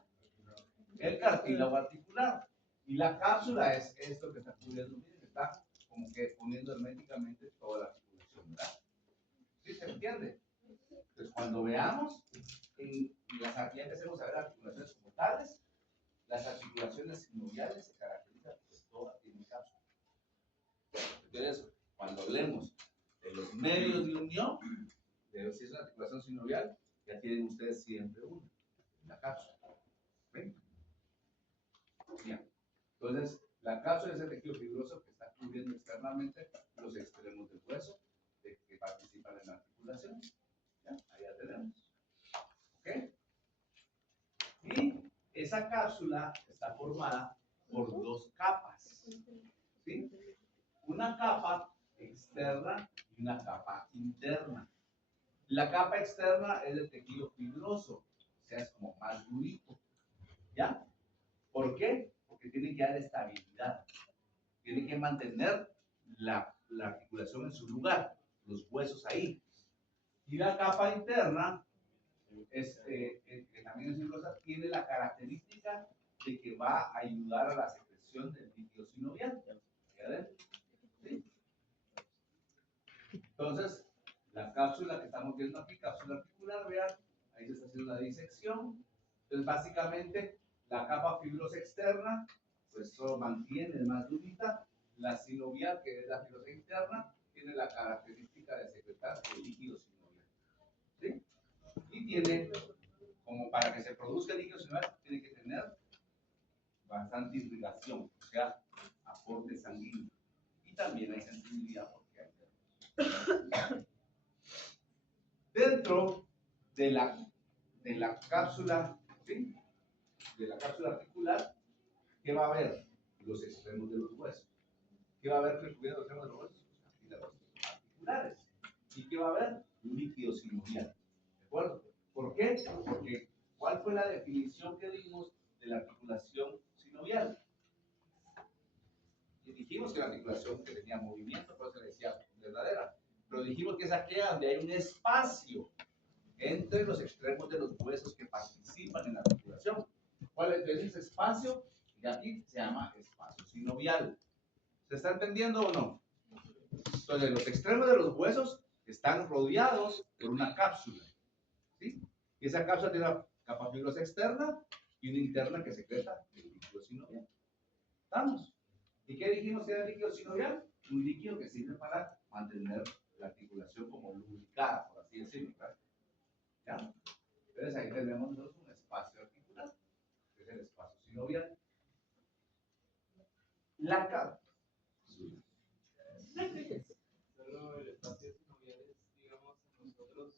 El cartílago articular. Y la cápsula es esto que está cubriendo, miren, está como que poniendo herméticamente toda la articulación, ¿verdad? ¿Sí se entiende? Entonces, cuando veamos, ya empecemos a ver articulaciones como tales, las articulaciones sinoviales se caracterizan porque todas tienen cápsula. Entonces, cuando hablemos de los medios de unión, de si es una articulación sinovial, ya tienen ustedes siempre una, la cápsula. ¿Ven? Bien. Entonces, la cápsula es el tejido fibroso que está cubriendo externamente los extremos del hueso que participan en la articulación. ¿Ya? Ahí ya tenemos. ¿Ok? Y esa cápsula está formada por dos capas, ¿sí? Una capa externa y una capa interna. La capa externa es el tejido fibroso, o sea, es como más durito, ¿ya? ¿Por qué? Porque tiene que dar estabilidad, tiene que mantener la articulación en su lugar, los huesos ahí. Y la capa interna que también es fibrosa, tiene la característica de que va a ayudar a la secreción del líquido sinovial. ¿Sí? Entonces, la cápsula que estamos viendo aquí, cápsula articular, vean, ahí se está haciendo una disección. Entonces, básicamente, la capa fibrosa externa, pues solo mantiene más durita. La sinovial, que es la fibrosa interna, tiene la característica de secretar el líquido sinovial. ¿Sí? Y tiene, como para que se produzca el líquido sinovial, tiene que tener bastante irrigación, o sea, aporte sanguíneo. Y también hay sensibilidad porque hay dentro de la cápsula, ¿sí?, de la cápsula articular, ¿qué va a haber? Los extremos de los huesos. ¿Qué va a haber recubriendo los extremos de los huesos? Los articulares. ¿Y qué va a haber? Líquido sinovial. ¿De acuerdo? ¿Por qué? Porque ¿cuál fue la definición que dimos de la articulación sinovial? Y dijimos que la articulación que tenía movimiento, por eso le decía verdadera. Pero dijimos que es aquella donde hay un espacio entre los extremos de los huesos que participan en la articulación. ¿Cuál es ese espacio? Y aquí se llama espacio sinovial. ¿Se está entendiendo o no? Entonces, los extremos de los huesos están rodeados por una cápsula, ¿sí? Y esa cápsula tiene una capa fibrosa externa y una interna que secreta el líquido sinovial. ¿Estamos? ¿Y qué dijimos que era el líquido sinovial? Un líquido que sirve para mantener la articulación como lubricada, por así decirlo, ¿verdad? ¿Ya? Entonces ahí tenemos nosotros un espacio articular, que es el espacio sinovial. La cápsula. Solo el espacio sinovial es, digamos, nosotros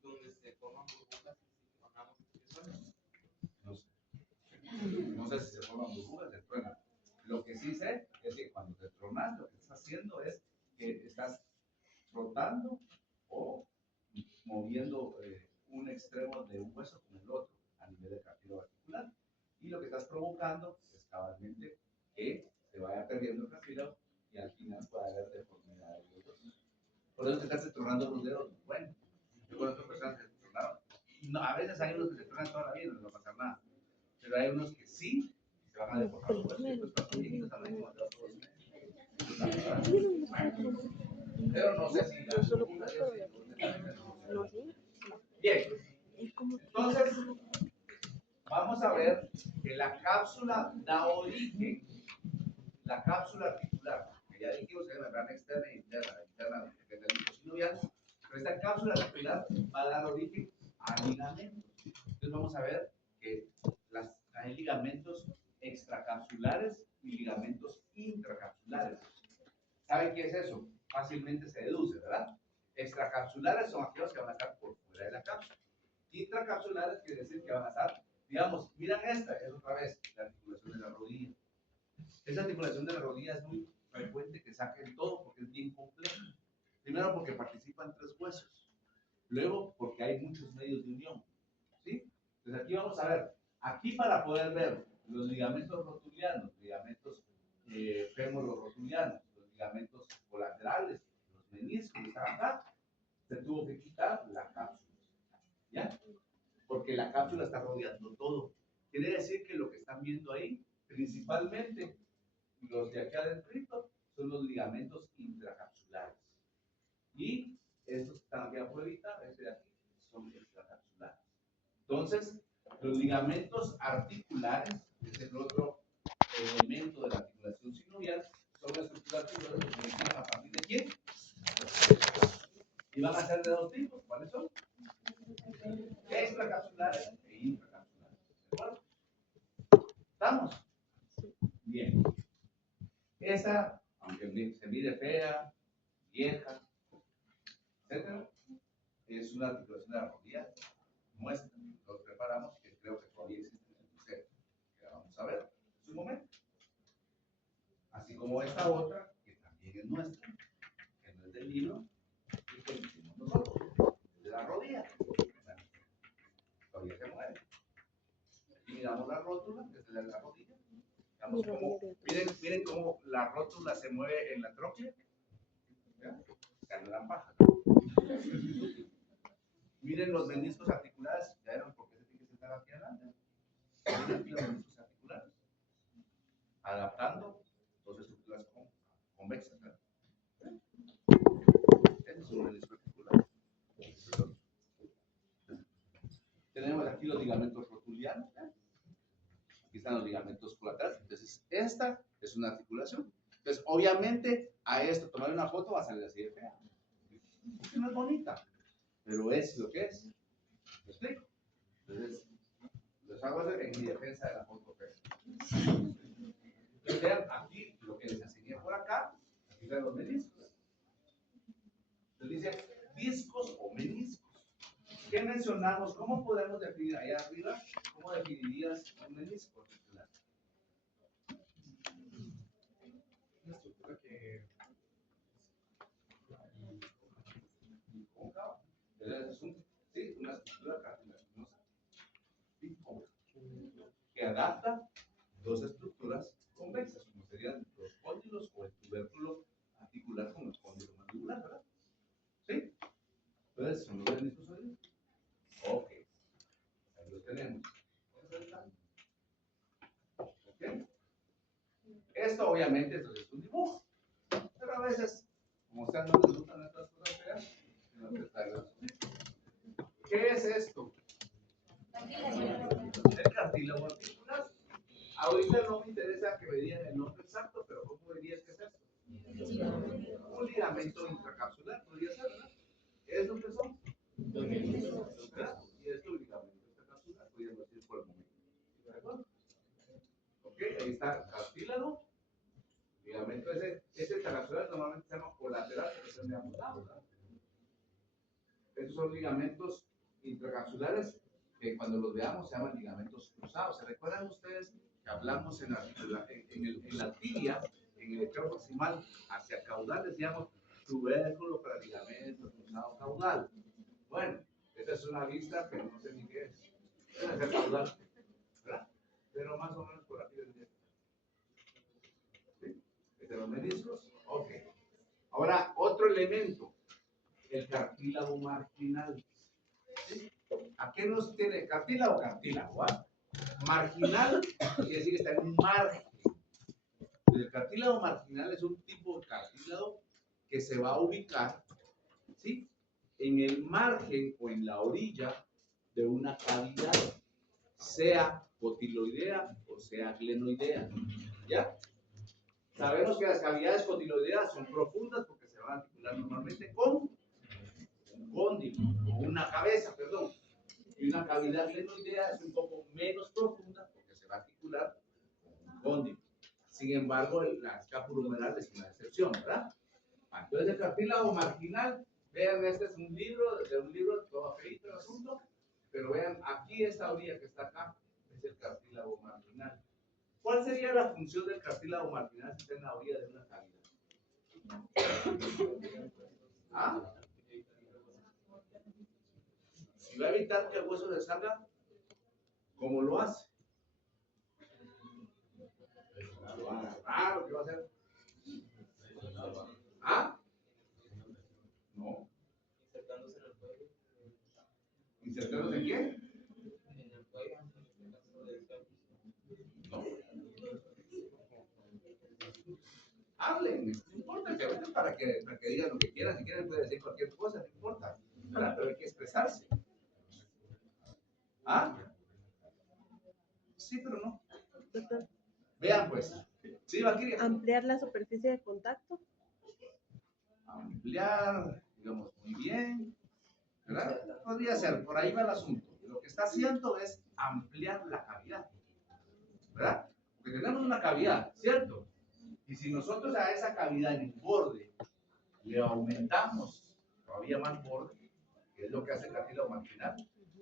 donde se forman burbujas y formamos expresiones. No sé. No sé si se forman burbujas, se truenan. Lo que sí sé es que cuando te tronas, lo que estás haciendo es que estás frotando o moviendo un extremo de un hueso con el otro a nivel del cartílago articular. Y lo que estás provocando es cabalmente que se vaya perdiendo el cartílago y al final pueda haber deformidades de los huesos. Por eso te estás tronando los dedos. Bueno, yo conozco personas que se tronaron No, a veces hay unos que se truenan toda la vida y no les va a pasar nada. Pero hay unos que sí se van a deformar los huesos. Estos cuando son viejitos también como todos los pero no sé si la segunda No, sí. bien, Es como entonces vamos a ver que la cápsula da origen, la cápsula articular, que ya dijimos que es membrana externa e interna, la interna que es del líquido sinovial, pero esta cápsula articular va a dar origen a ligamentos. Entonces vamos a ver que hay ligamentos extracapsulares y ligamentos intracapsulares. ¿Saben qué es eso? Fácilmente se deduce, ¿verdad? Extracapsulares son aquellos que van a estar por fuera de la cápsula. Intracapsulares quiere decir que van a estar, digamos, miran esta, es otra vez la articulación de la rodilla. Esa articulación de la rodilla es muy frecuente que saquen todo porque es bien compleja. Primero porque participan 3 huesos. Luego porque hay muchos medios de unión. ¿Sí? Entonces aquí vamos a ver, aquí para poder ver los ligamentos rotulianos, ligamentos femororotulianos, los ligamentos colaterales, los meniscos, acá, se tuvo que quitar la cápsula. ¿Ya? Porque la cápsula está rodeando todo. Quiere decir que lo que están viendo ahí, principalmente los de aquí adentro, son los ligamentos intracapsulares. Y estos que están aquí afuera, este de aquí, son extracapsulares. Entonces, los ligamentos articulares, que es el otro elemento de la articulación sinovial, son estructuras que se originan a partir de quién? Y van a ser de 2 tipos. ¿Cuáles son? Extracapsulares e intracapsulares. ¿De acuerdo? ¿Estamos? Bien. Esa, aunque se mire fea, vieja, etcétera, es una articulación de la rodilla nuestra. Nos preparamos, que creo que todavía existe en el museo, que la vamos a ver en su momento. Así como esta otra, que también es nuestra, que no es del libro, y que hicimos nosotros, de la rodilla. Bueno, todavía se mueve. Y miramos la rótula, desde la rodilla. Miren cómo la rótula se mueve en la tróclea. Ya no dan paja. Miren los meniscos articulares. ¿Ya vieron por qué se tiene que sentar aquí adelante? Miren aquí los meniscos articulares. Adaptando dos estructuras convexas. Este es un menisco articular. Tenemos aquí los ligamentos rotulianos. Aquí están los ligamentos colaterales. Entonces, esta es una articulación. Entonces, obviamente, a esto tomar una foto va a salir así de fea. Porque no es bonita, pero es lo que es. ¿Me explico? Entonces, les hago en mi defensa de la foto fea. Entonces, vean aquí lo que les enseñé por acá. Aquí están los meniscos. Entonces, dice discos o meniscos. ¿Qué mencionamos? ¿Cómo podemos definir allá arriba? ¿Cómo definirías un menisco articular? Una estructura que cóncava. Sí, una estructura cartilaginosa que adapta dos estructuras convexas, como serían los cóndilos o el tubérculo articular con el cóndilo mandibular, ¿verdad? ¿Sí? Entonces, ¿son los meniscos ahí? Ok, ahí los tenemos. ¿Ok? Esto obviamente es un dibujo, pero a veces, como a ustedes no les gustan estas cosas feas, no les traigo. ¿Qué es esto? El cartílago articular. Ahorita no me interesa que me digan el nombre exacto, pero ¿cómo dirías que es esto? Un ligamento intracapsular, podría ser, ¿verdad? ¿Es lo que son? ¿Verdad? Y esto es un ligamento intracapsular, podríamos decir por el momento. ¿De acuerdo? Ok, ahí está cartílago. Ligamento ese intracapsular normalmente se llama colateral, pero se me ha mutado, ¿verdad? Estos son ligamentos intracapsulares que cuando los veamos se llaman ligamentos cruzados. ¿Se recuerdan ustedes que hablamos en la tibia, en el equilibrio proximal hacia caudal, decíamos tubérculo para ligamento cruzado caudal? Bueno, esta es una vista que no sé ni qué es. Debe ser caudal, ¿verdad? Pero más o menos por aquí vendría. ¿Sí? ¿Este los meniscos? Ok. Ahora, otro elemento, el cartílago marginal. ¿Sí? ¿A qué nos tiene? Cartílago o cartílago, ¿ah? Marginal quiere decir que está en un margen. El cartílago marginal es un tipo de cartílago que se va a ubicar, ¿sí?, en el margen o en la orilla de una cavidad, sea cotiloidea o sea glenoidea. ¿Ya? Sabemos que las cavidades cotiloideas son profundas porque se van a articular normalmente con un cóndilo, con una cabeza, perdón. Y una cavidad glenoidea es un poco menos profunda porque se va a articular con un cóndilo. Sin embargo, la escápula humeral es una excepción, ¿verdad? Entonces, el cartílago marginal, vean, este es un libro, de un libro todo feito el asunto, pero vean, aquí esta orilla que está acá es el cartílago marginal. ¿Cuál sería la función del cartílago marginal si está en la orilla de una cavidad? ¿Ah? Si va a evitar que el hueso se salga, ¿cómo lo hace? Lo va a agarrar, ¿o qué va a hacer? ¿Ah? No. Insertándose en el cuello. ¿Insertándose en qué? En el cuello, en el caso del cuello. No. Hablen, no importa que hablen para que digan lo que quieran, si quieren pueden decir cualquier cosa, no importa, ¿verdad? Pero hay que expresarse. ¿Ah? Sí, pero no. Doctor, Vean pues. Sí, Valkyria. ampliar la superficie de contacto. Ampliar, digamos, muy bien, ¿verdad? Podría ser, por ahí va el asunto. Lo que está haciendo es ampliar la cavidad, ¿verdad? Porque tenemos una cavidad, ¿cierto? Y si nosotros a esa cavidad en el borde le aumentamos todavía más borde, que es lo que hace el cartílago marginal,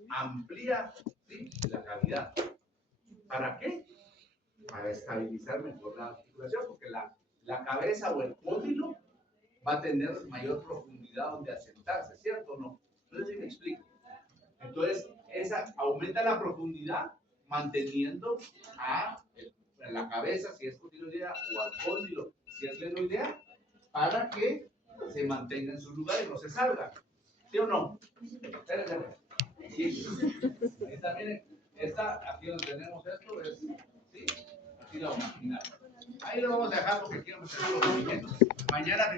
amplía, ¿sí?, la cavidad. ¿Para qué? Para estabilizar mejor la articulación, porque la cabeza o el cóndilo va a tener mayor profundidad donde asentarse, ¿cierto o no? No sé si me explico. Entonces, esa aumenta la profundidad manteniendo a la cabeza, si es condiloidea, o al cóndilo, si es glenoidea, para que se mantenga en su lugar y no se salga. ¿Sí o no? Espérense. Sí. Ahí también, aquí donde tenemos esto, es, ¿sí? Aquí la marginal. Ahí lo vamos a dejar porque quiero hacer los movimientos. Mañana